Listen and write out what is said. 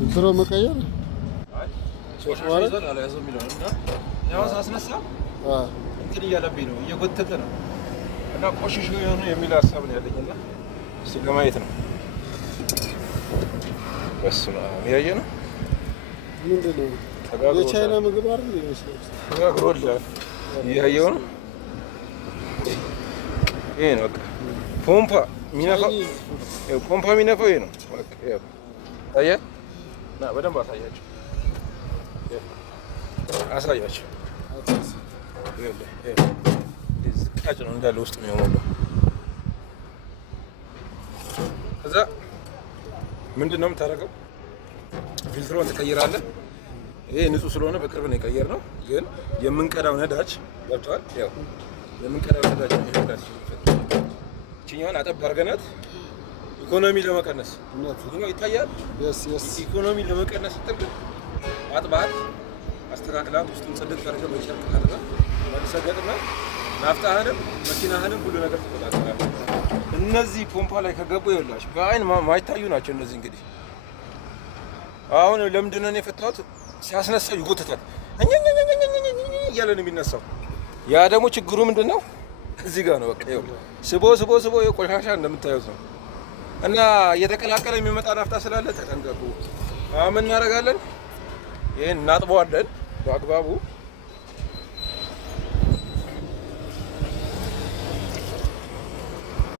እንትሮ መቀየር ያው ሳስነሳ እንትን እያለብኝ ነው እየጎተተ ነው እና ቆሽሽ የሆነ የሚል ሀሳብ ነው ያለኝና እስቲ ለማየት ነው። በስመ አብ ያየ ነው ምንድን ነው የቻይና ምግብ አይደል ይመስላል። ተጋግሮልሃል እያየሁ ነው። ይሄ ነው በቃ ፖምፓ የሚነፋው ይሄ ነው በቃ ይሄ አየህ ና በደንብ አሳያቸው ዝቃጭ ነው እንዳለ ውስጥ ነው የሞላው። ከዛ ምንድን ነው የምታደርገው? ፊልትሮን ትቀይራለህ። ይሄ ንጹህ ስለሆነ በቅርብ ነው የቀየርነው፣ ግን የምንቀዳው ነዳጅ ገብቶሃል? ያው የምንቀዳው ነዳጅ ነው ይሄዳል። እቺኛውን አጠብ አድርገናት ኢኮኖሚ ለመቀነስ ይታያል። ኢኮኖሚ ለመቀነስ ስትል አጥባት አስተካክላት ውስጡን ጽድቅ አድርገህ በጨርቅ አድርገህ መልሰህ ገጥመህ ናፍጣህንም መኪናህንም ሁሉ ነገር ትቆጣጠራለህ። እነዚህ ፖምፓ ላይ ከገቡ ይኸውልህ በአይን ማይታዩ ናቸው። እነዚህ እንግዲህ አሁን ለምንድን ነው የፈታሁት? ሲያስነሳው ይጎተታል እያለ ነው የሚነሳው። ያ ደግሞ ችግሩ ምንድን ነው? እዚህ ጋር ነው በቃ ይኸውልህ ስቦ የቆሻሻ እንደምታዩት ነው። እና እየተቀላቀለ የሚመጣ ናፍጣ ስላለ ተጠንቀቁ። አሁን ምን እናደርጋለን? ይሄን እናጥበዋለን በአግባቡ